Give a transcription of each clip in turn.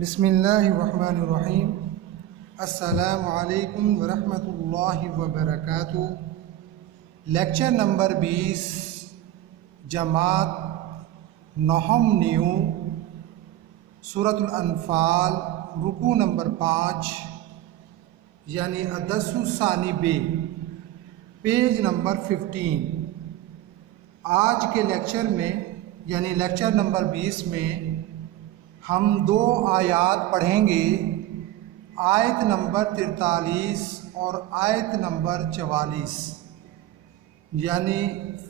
بسم اللہ الرحمن الرحیم۔ السلام علیکم ورحمۃ اللہ وبرکاتہ۔ لیکچر نمبر 20، جماعت نہم نیو، سورۃ الانفال، رکوع نمبر 5 یعنی الدرس الثانی بے، پیج نمبر 15۔ آج کے لیکچر میں یعنی لیکچر نمبر 20 میں ہم 2 آیات پڑھیں گے، آیت نمبر 43 اور آیت نمبر 44 یعنی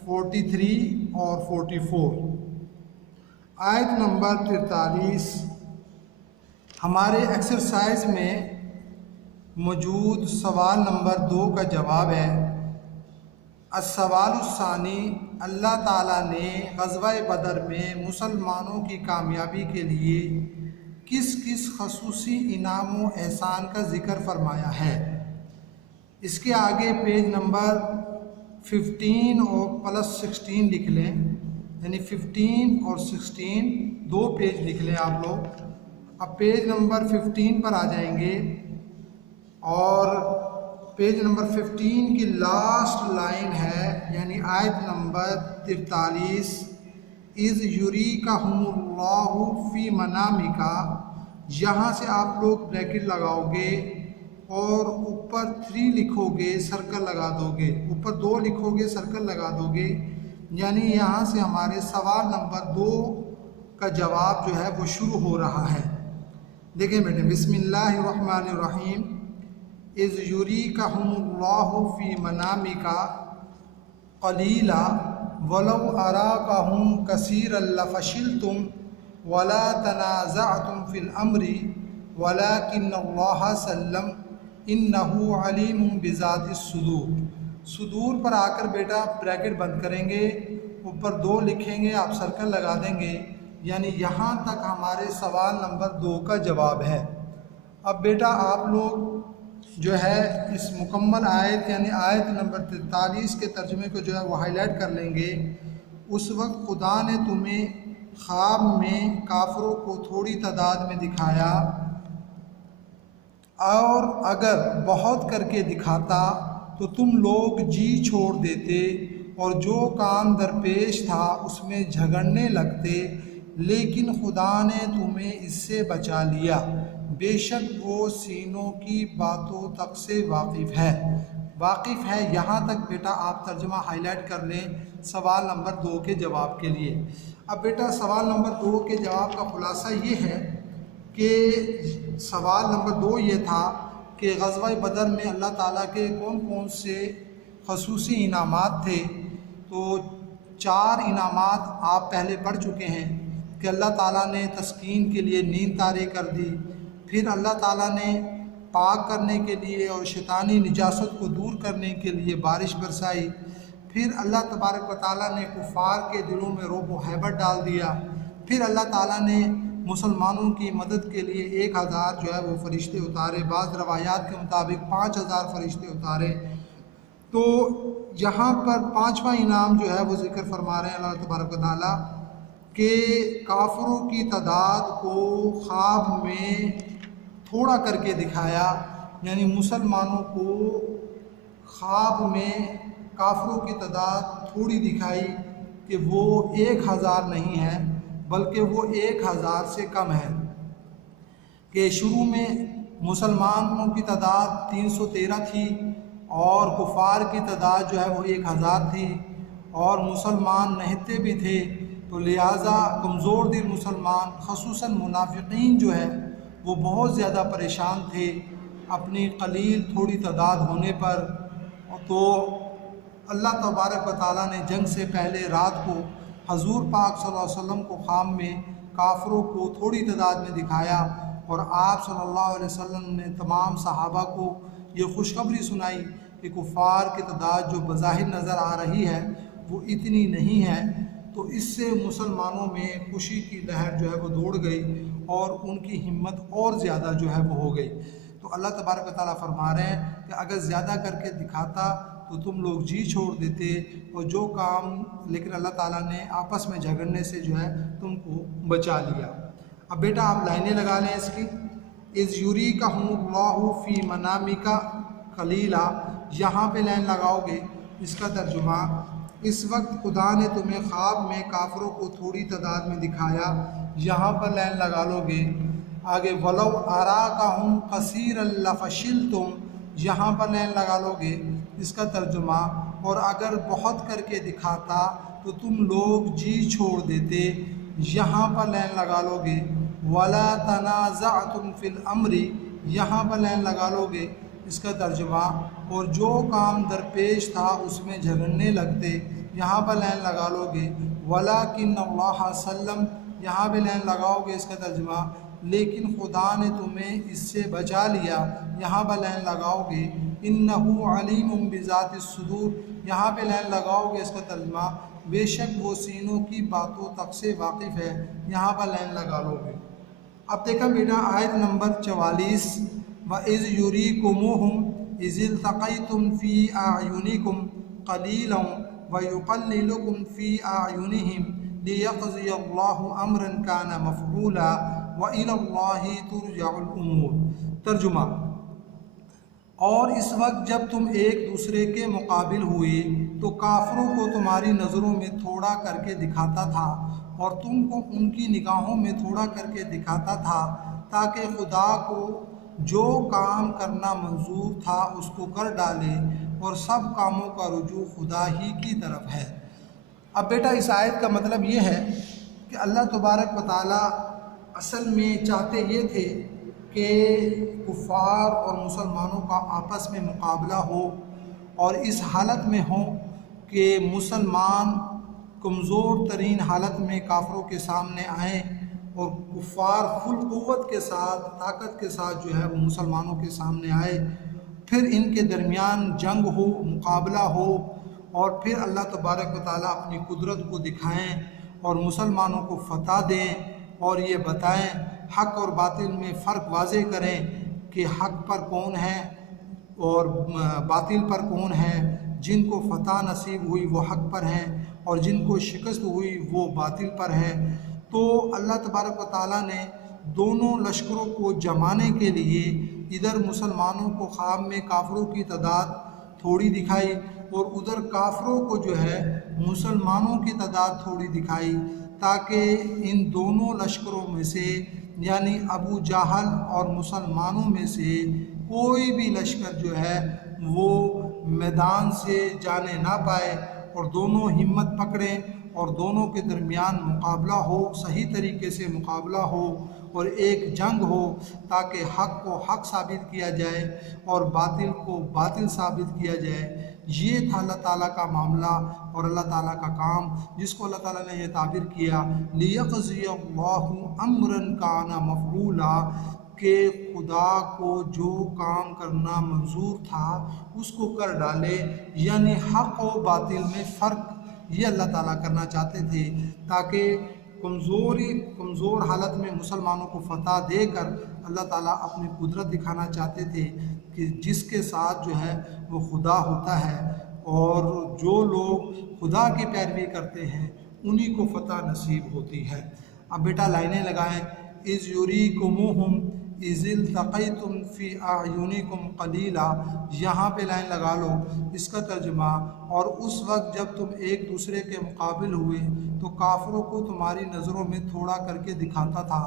43 اور 44۔ آیت نمبر 43 ہمارے ایکسرسائز میں موجود سوال نمبر 2 کا جواب ہے۔ السوال الثانی، اللہ تعالیٰ نے غزوہ بدر میں مسلمانوں کی کامیابی کے لیے کس کس خصوصی انعام و احسان کا ذکر فرمایا ہے؟ اس کے آگے پیج نمبر 15 اور +16 لکھ لیں، یعنی 15 اور 16 2 پیج لکھ لیں آپ لوگ۔ اب پیج نمبر 15 پر آ جائیں گے اور پیج نمبر 15 کی لاسٹ لائن ہے یعنی آیت نمبر 43، اذ یریکہم اللہ فی منامک، یہاں سے آپ لوگ بریکٹ لگاؤ گے اور اوپر 3 لکھو گے، سرکل لگا دو گے، اوپر 2 لکھو گے، سرکل لگا دو گے، یعنی یہاں سے ہمارے سوال نمبر 2 کا جواب جو ہے وہ شروع ہو رہا ہے۔ دیکھیں بیٹے، بسم اللہ الرحمن الرحیم۔ اذ یریکہم اللہ فی منامک قلیلا ولو اراکہم کثیرا لفشلتم ولا تنازعتم فی الامر ولکن اللہ سلم انہ علیم بذات الصدور۔ صدور پر آ کر بیٹا بریکٹ بند کریں گے، اوپر 2 لکھیں گے، آپ سرکل لگا دیں گے، یعنی یہاں تک ہمارے سوال نمبر 2 کا جواب ہے۔ اب بیٹا آپ لوگ جو ہے اس مکمل آیت یعنی آیت نمبر 43 کے ترجمے کو جو ہے وہ ہائی لائٹ کر لیں گے۔ اس وقت خدا نے تمہیں خواب میں کافروں کو تھوڑی تعداد میں دکھایا، اور اگر بہت کر کے دکھاتا تو تم لوگ جی چھوڑ دیتے اور جو کام درپیش تھا اس میں جھگڑنے لگتے، لیکن خدا نے تمہیں اس سے بچا لیا، بے شک وہ سینوں کی باتوں تک سے واقف ہے۔ یہاں تک بیٹا آپ ترجمہ ہائی لائٹ کر لیں سوال نمبر 2 کے جواب کے لیے۔ اب بیٹا سوال نمبر 2 کے جواب کا خلاصہ یہ ہے کہ سوال نمبر 2 یہ تھا کہ غزوہ بدر میں اللہ تعالیٰ کے کون کون سے خصوصی انعامات تھے؟ تو 4 انعامات آپ پہلے پڑھ چکے ہیں کہ اللہ تعالیٰ نے تسکین کے لیے نیند طاری کر دی، پھر اللہ تعالیٰ نے پاک کرنے کے لیے اور شیطانی نجاست کو دور کرنے کے لیے بارش برسائی، پھر اللہ تبارک و تعالیٰ نے کفار کے دلوں میں رعب و ہیبت ڈال دیا، پھر اللہ تعالیٰ نے مسلمانوں کی مدد کے لیے 1000 جو ہے وہ فرشتے اتارے، بعض روایات کے مطابق 5000 فرشتے اتارے۔ تو یہاں پر 5واں انعام جو ہے وہ ذکر فرما رہے ہیں اللہ تبارک و تعالیٰ کہ کافروں کی تعداد کو خواب میں تھوڑا کر کے دکھایا، یعنی مسلمانوں کو خواب میں کافروں کی تعداد تھوڑی دکھائی کہ وہ 1000 نہیں ہے بلکہ وہ 1000 سے کم ہے، کہ شروع میں مسلمانوں کی تعداد 313 تھی اور کفار کی تعداد جو ہے وہ 1000 تھی، اور مسلمان نہتے بھی تھے، تو لہٰذا کمزور دل مسلمان خصوصاً منافقین جو ہے وہ بہت زیادہ پریشان تھے اپنی قلیل تھوڑی تعداد ہونے پر۔ تو اللہ تبارک و تعالیٰ نے جنگ سے پہلے رات کو حضور پاک صلی اللہ علیہ وسلم کو خواب میں کافروں کو تھوڑی تعداد میں دکھایا، اور آپ صلی اللہ علیہ وسلم نے تمام صحابہ کو یہ خوشخبری سنائی کہ کفار کی تعداد جو بظاہر نظر آ رہی ہے وہ اتنی نہیں ہے۔ تو اس سے مسلمانوں میں خوشی کی لہر جو ہے وہ دوڑ گئی اور ان کی ہمت اور زیادہ جو ہے وہ ہو گئی۔ تو اللہ تبارک و تعالیٰ فرما رہے ہیں کہ اگر زیادہ کر کے دکھاتا تو تم لوگ جی چھوڑ دیتے، اور جو کام لیکن اللہ تعالیٰ نے آپس میں جھگڑنے سے جو ہے تم کو بچا لیا۔ اب بیٹا آپ لائنیں لگا لیں اس کی. اذ یریکہم اللہ فی منامک قلیلا، یہاں پہ لائن لگاؤ گے. اس کا ترجمہ اس وقت خدا نے تمہیں خواب میں کافروں کو تھوڑی تعداد میں دکھایا، یہاں پر لائن لگا لو گے. آگے ولو اراکہم کثیرا لفشلتم، یہاں پر لائن لگا لو گے. اس کا ترجمہ اور اگر بہت کر کے دکھاتا تو تم لوگ جی چھوڑ دیتے، یہاں پر لائن لگا لو گے. ولا تنازعتم فی الامر، یہاں پر لائن لگا لو گے. اس کا ترجمہ اور جو کام درپیش تھا اس میں جھگڑنے لگتے، یہاں پر لائن لگا لو گے. ولکن اللہ سلم، یہاں پہ لائن لگاؤ گے. اس کا ترجمہ لیکن خدا نے تمہیں اس سے بچا لیا، یہاں پر لائن لگاؤ گے. انہ علیم بذات الصدور، یہاں پہ لائن لگاؤ گے. اس کا ترجمہ بے شک وہ سینوں کی باتوں تک سے واقف ہے، یہاں پر لائن لگا لو گے. اب دیکھا بیٹا آیت نمبر 44، وَإِذْ يُرِيكُمُوهُمْ إِذِ الْتَقَيْتُمْ فِي أَعْيُنِكُمْ قَلِيلًا وَيُقَلِّلُكُمْ فِي أَعْيُنِهِمْ لِيَقْضِيَ اللَّهُ أَمْرًا كَانَ مَفْعُولًا وَإِلَى اللَّهِ تُرْجَعُ الْأُمُورُ. ترجمہ اور اس وقت جب تم ایک دوسرے کے مقابل ہوئے تو کافروں کو تمہاری نظروں میں تھوڑا کر کے دکھاتا تھا اور تم کو ان کی نگاہوں میں تھوڑا کر کے دکھاتا تھا، تاکہ خدا کو جو کام کرنا منظور تھا اس کو کر ڈالے، اور سب کاموں کا رجوع خدا ہی کی طرف ہے. اب بیٹا اس آیت کا مطلب یہ ہے کہ اللہ تبارک و تعالیٰ اصل میں چاہتے یہ تھے کہ کفار اور مسلمانوں کا آپس میں مقابلہ ہو، اور اس حالت میں ہو کہ مسلمان کمزور ترین حالت میں کافروں کے سامنے آئیں اور کفار فل قوت کے ساتھ، طاقت کے ساتھ جو ہے وہ مسلمانوں کے سامنے آئے. پھر ان کے درمیان جنگ ہو، مقابلہ ہو، اور پھر اللہ تبارک و تعالیٰ اپنی قدرت کو دکھائیں اور مسلمانوں کو فتح دیں اور یہ بتائیں، حق اور باطل میں فرق واضح کریں کہ حق پر کون ہے اور باطل پر کون ہے. جن کو فتح نصیب ہوئی وہ حق پر ہیں اور جن کو شکست ہوئی وہ باطل پر ہے. تو اللہ تبارک و تعالیٰ نے دونوں لشکروں کو جمانے کے لیے ادھر مسلمانوں کو خواب میں کافروں کی تعداد تھوڑی دکھائی اور ادھر کافروں کو جو ہے مسلمانوں کی تعداد تھوڑی دکھائی، تاکہ ان دونوں لشکروں میں سے یعنی ابو جہل اور مسلمانوں میں سے کوئی بھی لشکر جو ہے وہ میدان سے جانے نہ پائے، اور دونوں ہمت پکڑیں اور دونوں کے درمیان مقابلہ ہو، صحیح طریقے سے مقابلہ ہو اور ایک جنگ ہو، تاکہ حق کو حق ثابت کیا جائے اور باطل کو باطل ثابت کیا جائے. یہ تھا اللہ تعالیٰ کا معاملہ اور اللہ تعالیٰ کا کام، جس کو اللہ تعالیٰ نے یہ تعبیر کیا لِيَقْضِيَ اللَّهُ أَمْرًا كَانَ مَفْعُولًا، کہ خدا کو جو کام کرنا منظور تھا اس کو کر ڈالے. یعنی حق و باطل میں فرق یہ اللہ تعالیٰ کرنا چاہتے تھے، تاکہ کمزور حالت میں مسلمانوں کو فتح دے کر اللہ تعالیٰ اپنی قدرت دکھانا چاہتے تھے کہ جس کے ساتھ جو ہے وہ خدا ہوتا ہے، اور جو لوگ خدا کی پیروی کرتے ہیں انہی کو فتح نصیب ہوتی ہے. اب بیٹا لائنیں لگائیں. اِذْ يُرِيكُمُوهُمْ اِذِ الْتَقَيْتُمْ فِي أَعْيُنِكُمْ قَلِيلًا، یہاں پہ لائن لگا لو. اس کا ترجمہ اور اس وقت جب تم ایک دوسرے کے مقابل ہوئے تو کافروں کو تمہاری نظروں میں تھوڑا کر کے دکھاتا تھا،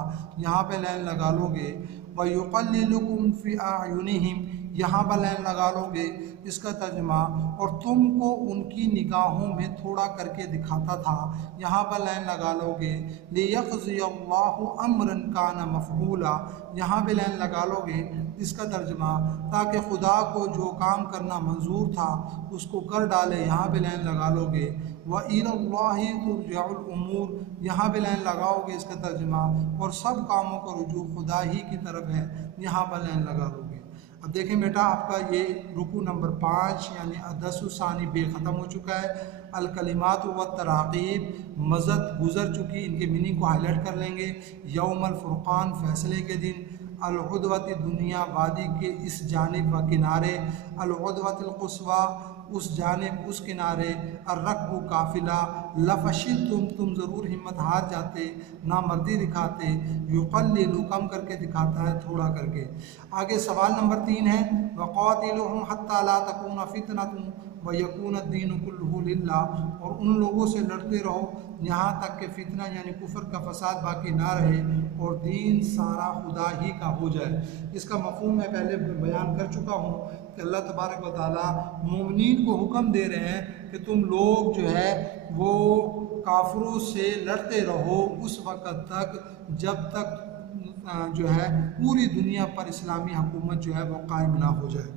یہاں پہ لائن لگا لو گے. وَيُقَلِّلُكُمْ فِي أَعْيُنِهِمْ، یہاں پر لائن لگا لو گے. اس کا ترجمہ اور تم کو ان کی نگاہوں میں تھوڑا کر کے دکھاتا تھا، یہاں پر لائن لگا لو گے. لِيَقْضِيَ اللَّهُ أَمْرًا كَانَ مَفْعُولًا، یہاں پہ لائن لگا لو گے. اس کا ترجمہ تاکہ خدا کو جو کام کرنا منظور تھا اس کو کر ڈالے، یہاں پہ لائن لگا لو گے. وَإِلَى اللَّهِ تُرْجَعُ الْأُمُورُ، یہاں پہ لائن لگاؤ گے. اس کا ترجمہ اور سب کاموں کا رجوع خدا ہی کی طرف ہے، یہاں پر لائن لگا لو گے. اب دیکھیں بیٹا آپ کا یہ رکوع نمبر 5 یعنی الدرس الثانی بے ختم ہو چکا ہے. الکلمات والتراقیب مزد گزر چکی، ان کے میننگ کو ہائی لائٹ کر لیں گے. یوم الفرقان فیصلے کے دن. العدوۃ دنیا وادی کے اس جانب و کنارے. العدوۃ القصویٰ اس جانب اس کنارے، الرکب قافلہ، لفشلتم تم ضرور ہمت ہار جاتے، نامردی دکھاتے، یقلل کم کر کے دکھاتا ہے تھوڑا کر کے۔ آگے سوال نمبر 3 ہے وقاتلہم حتی لا تکون فتنۃ ویکون الدین کلہ للہ، اور ان لوگوں سے لڑتے رہو یہاں تک کہ فتنہ یعنی کفر کا فساد باقی نہ رہے اور دین سارا خدا ہی کا ہو جائے۔ اس کا مفہوم میں پہلے بیان کر چکا ہوں کہ اللہ تبارک و تعالیٰ مومنین کو حکم دے رہے ہیں کہ تم لوگ جو ہے وہ کافروں سے لڑتے رہو اس وقت تک جب تک جو ہے پوری دنیا پر اسلامی حکومت جو ہے وہ قائم نہ ہو جائے۔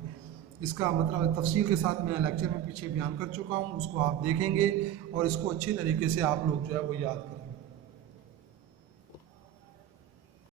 اس کا مطلب تفصیل کے ساتھ میں لیکچر میں پیچھے بیان کر چکا ہوں، اس کو آپ دیکھیں گے اور اس کو اچھی طریقے سے آپ لوگ جو ہے وہ یاد کریں۔